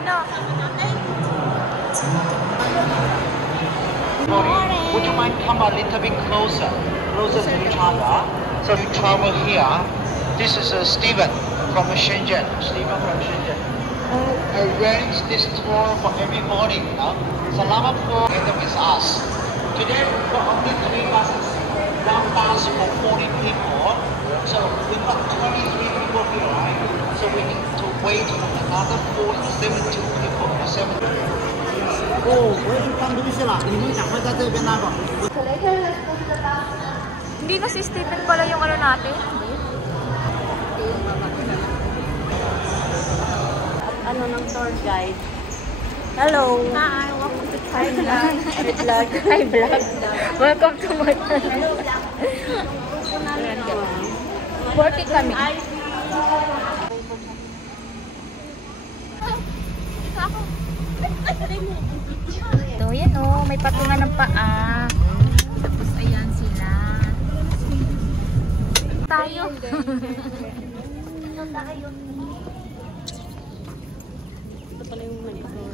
ano. Would you mind come a little bit closer to each other? So you travel here. This is Stephen from Shenzhen. Arrange this tour for everybody. Selamat together with us. Today we've got only 3 buses. 1 bus for 40 people. So we've got 23 people here, right? So we need to wait for another 72 people. 哦，我已经搬出去了，你们赶快在这边那个。Hindi na si Stephen pala yung ano natin. Ano ng tour guide? Hello! Hi, welcome to Thailand. Hi vlog. Hi vlog. Welcome to my channel. Working kami. Ito, yan o. May patungan ng paa. Tapos ayan sila. Tayo. Ito pala yung monitor.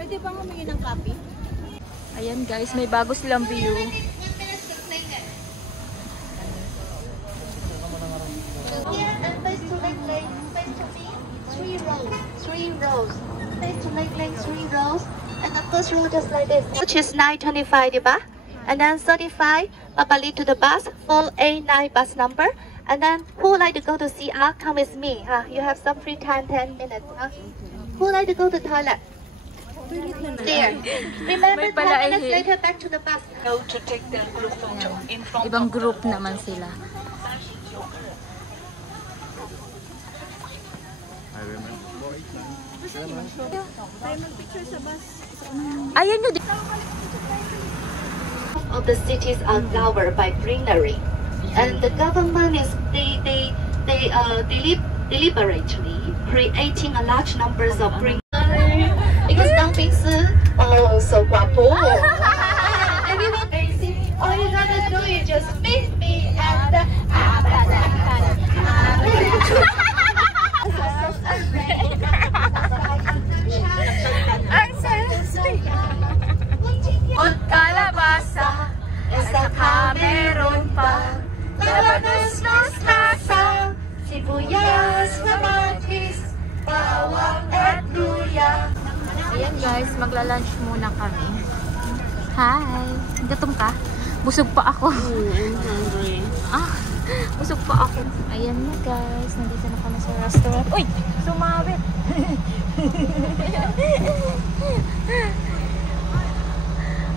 Pwede bang humingi ng copy? Ayan guys, may bago silang view. Face to leg length, face to me, 3 rows, 3 rows. Face to leg length, 3 rows. And the first row just like this, which is 925, diba? And then 35, Papa lead to the bus, 489 bus number. And then who would like to go to CR? Come with me. You have some free time, 10 minutes. Who would like to go to the toilet? There. Remember, 10 minutes later back to the bus. Go to take the group photo in front. Ibang group naman sila. Ayan nyo din. Of the cities are covered by greenery, and the government is deliberately creating a large numbers of greenery because now so guapo. Everyone basic. All you gotta do is just face me and Kalabasa, saka meron pa labanos masa, sibuyas, kamatis, bawang at luya. Ayan guys, magla-lunch muna kami. Hi! Gutom ka? Busog pa ako. I'm hungry. Busog pa ako. Ayan na guys, nandito na kami sa restaurant. Uy! Sumabit!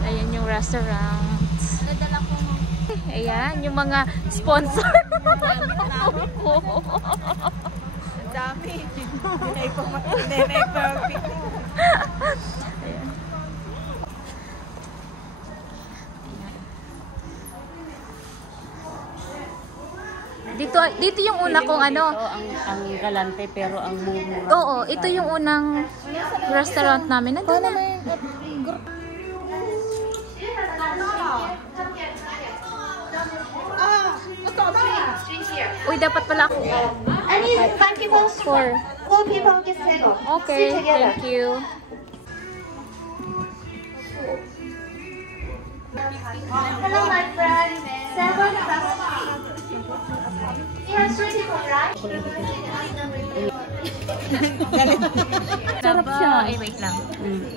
Ayan yung restaurant. Ayan, yung mga sponsor. Dami. Perfect. Dito yung una kong ano. Ang galante pero ang mumura. Oo, ito yung unang restaurant namin. Nandun na. Uy, dapat pala ako. I need 5 people. 4 people this table. Okay, Sit together. thank you. Hello, my friend. 7 plus 3. You have 3 people, right? Sarap siya. Ay, wait lang.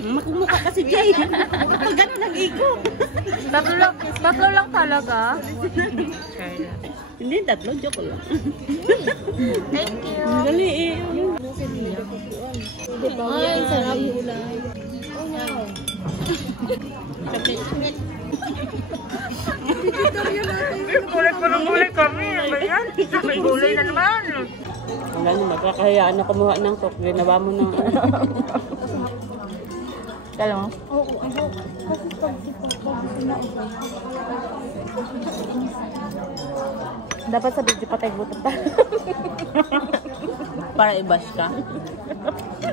Makumukha kasi Jay. Pag gano'n nag-ikot. Tatlo lang talaga. Hindi, 3. Joke lang. Thank you. Dali eh. Ay, sarap. Gulay kami. Ayan, may gulay na naman. Wala nyo, magkakahayaan na kumuha ng cook. Ginawa mo ng Kala mo? Dapat sa video patay gutom pa. para i-bash ka.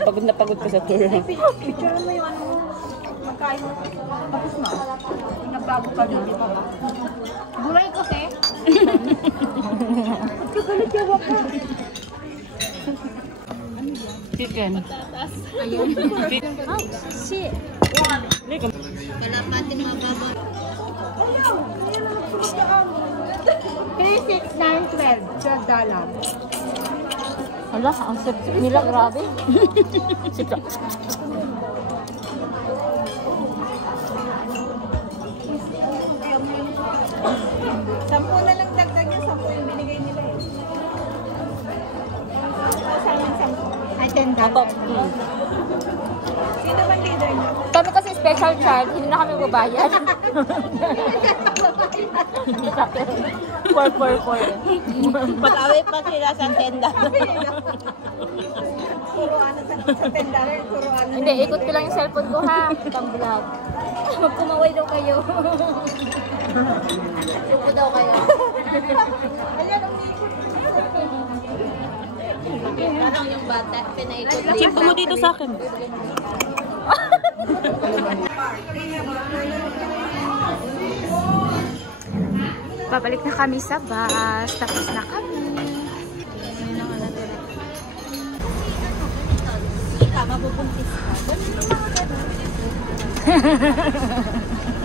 Pagod na pagod ka sa tour. Picture mo yung ano mo. Magkain mo. Tapos na. Nagbago ka din, di ba ba? Gulay kasi. Pagkagalit yawa ka. Ano yan? Chicken. Tatas. Ayun. Oh, shit. Kalapati mga babo. 3, 6, 9, 12. $12. Hala, ang sip-sip nila, grabe. Sip-sip. Sampu na lang dagdag yung 10 yung binigay nila eh. Sa amin 10. Ay, $10. Sino ba leader niyo? Kami kasi special child, hindi na kami babayad. Hindi sa akin. Poor. Pag-away pa sila sa $10. Puro ano sa $10, puro ano. Hindi, ikot ko lang yung cellphone ko ha. Itang vlog. Magkumaway daw kayo. Lupo daw kayo. Ayan, ang Parang yung bata, pinaikot dito. Chip mo dito sa akin. Babalik na kami sa bus. Tapos na kami. Mabubuntis ka.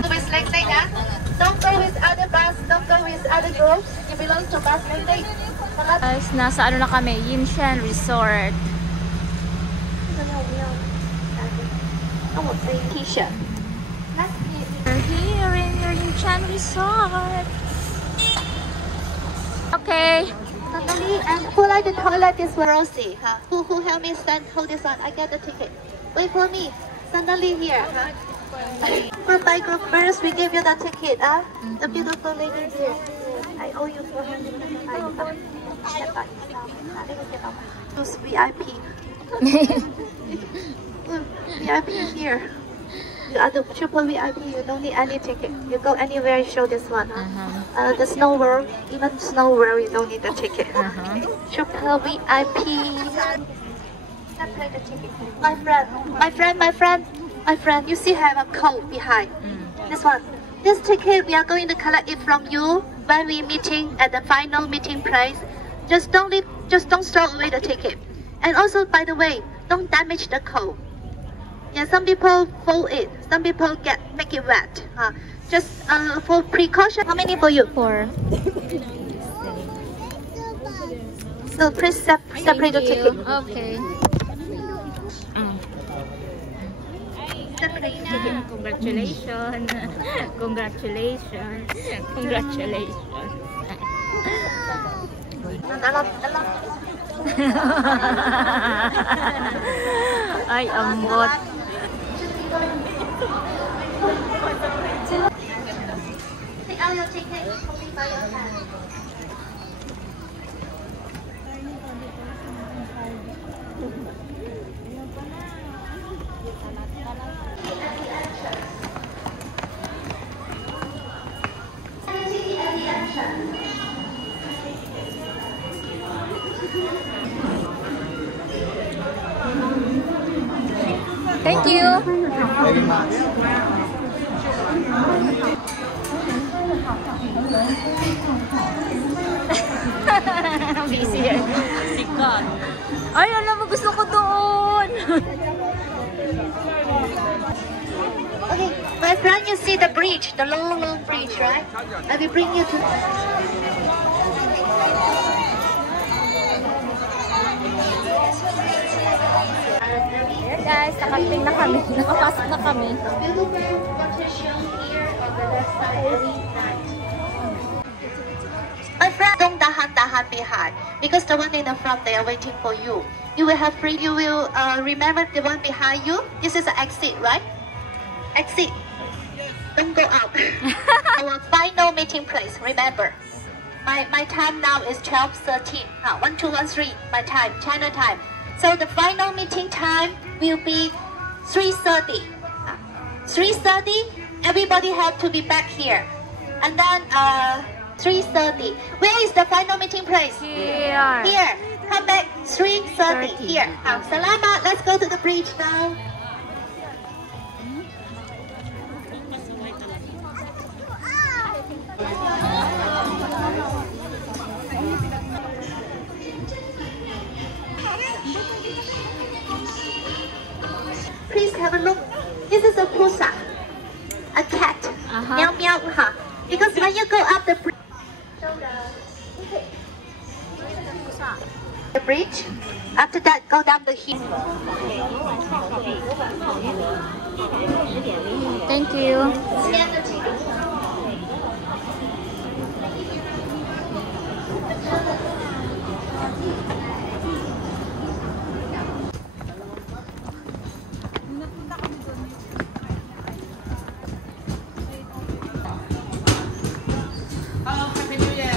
With Lake Lake, huh? Don't go with other bus, don't go with other groups. You belong to bus Lake Lake. Guys, nasa ano na kami, Yinshan Resort. T-shirt. We're here in your Yinshan Resort. Okay. Natalie, and who like the toilet is Rosie, huh? Who help me hold this on? I get the ticket. Wait for me. Natalie here, huh? Group by group first, we give you the ticket, huh? The beautiful lady here. I owe you 495. Choose VIP. VIP here. You are the triple VIP. You don't need any ticket. You go anywhere, you show this one. Huh? The Snow World, even Snow World, you don't need the ticket. Triple VIP. Let's play the ticket. My friend. You see, have a code behind. This one. This ticket, we are going to collect it from you when we meeting at the final meeting place. Just don't throw away the ticket. And also, by the way, don't damage the code. Yeah, some people fold it. Some people make it wet. Just for precaution. How many for you? 4. So please separate the ticket. Okay. Separate the ticket. Congratulations. Congratulations. Congratulations. Dalam. Ay, ambot. Take out your ticket. Hold it by your hand. Thank you. Very much. Busy yan. Sikat. Ay, alam mo, gusto ko doon. Okay, my friend, you see the bridge, the long bridge, right? I will bring you to. Ayan guys, nakating na kami. Nakapasok na kami. My friend, don't dahan behind because the one in the front they are waiting for you. You will have free. You will remember the one behind you. This is the exit, right? Exit. Don't go out. Our final meeting place. Remember, my time now is 12:13. 1213. My time, China time. So the final meeting time will be 3:30. 3:30. Everybody have to be back here, and then 3:30. Where is the final meeting place? Here. Here. Come back 3:30. Here. Salamat. Let's go to the bridge now. have a look. This is a pusa, a cat. Meow meow, huh? Because when you go up the bridge, after that go down the hill. Thank you. Scan the ticket.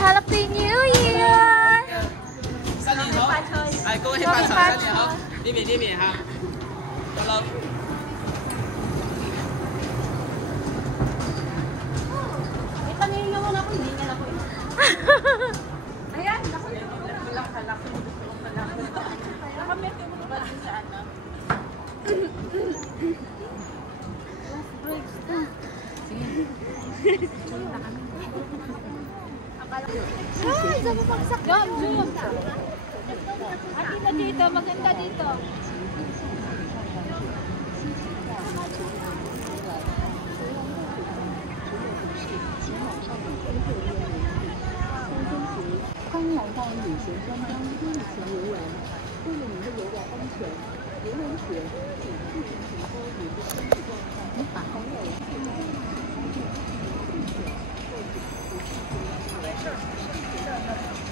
Happy New Year! 新年好，係恭喜發財，新年好，呢邊嚇，Hello。Ayan, wala kalaki. Nakamit yung mga sa ano. Ay, sabi pang sakit. Zoom. Ati na dito, maganda dito.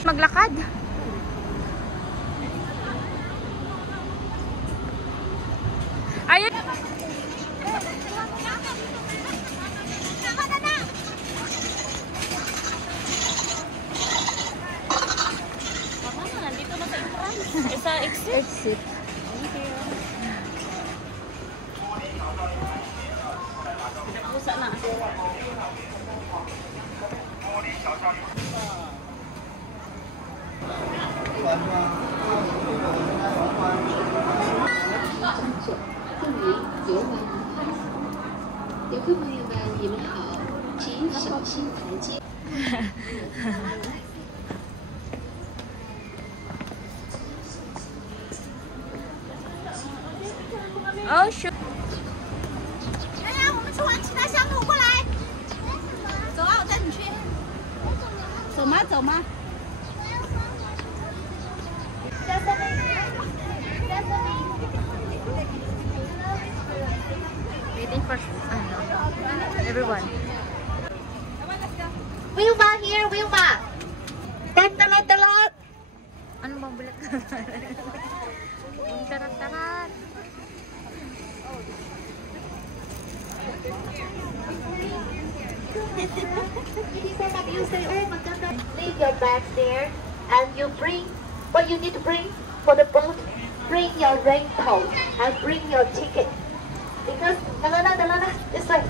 Maglakad. Ayun. Nandito na sa entrance. Sa exit. Pusa na. Oh, shoot. 来来，我们吃完其他项目过来。走啊，我带你去。走吗？走吗？ Waiting for everyone. Wilma here, Wilma. Talat. Ano bang bulat? Tarat-tarat. You say, oh my God, leave your bags there, and you bring what you need to bring for the boat. Bring your raincoat and bring your ticket. Because, Dalana, this way.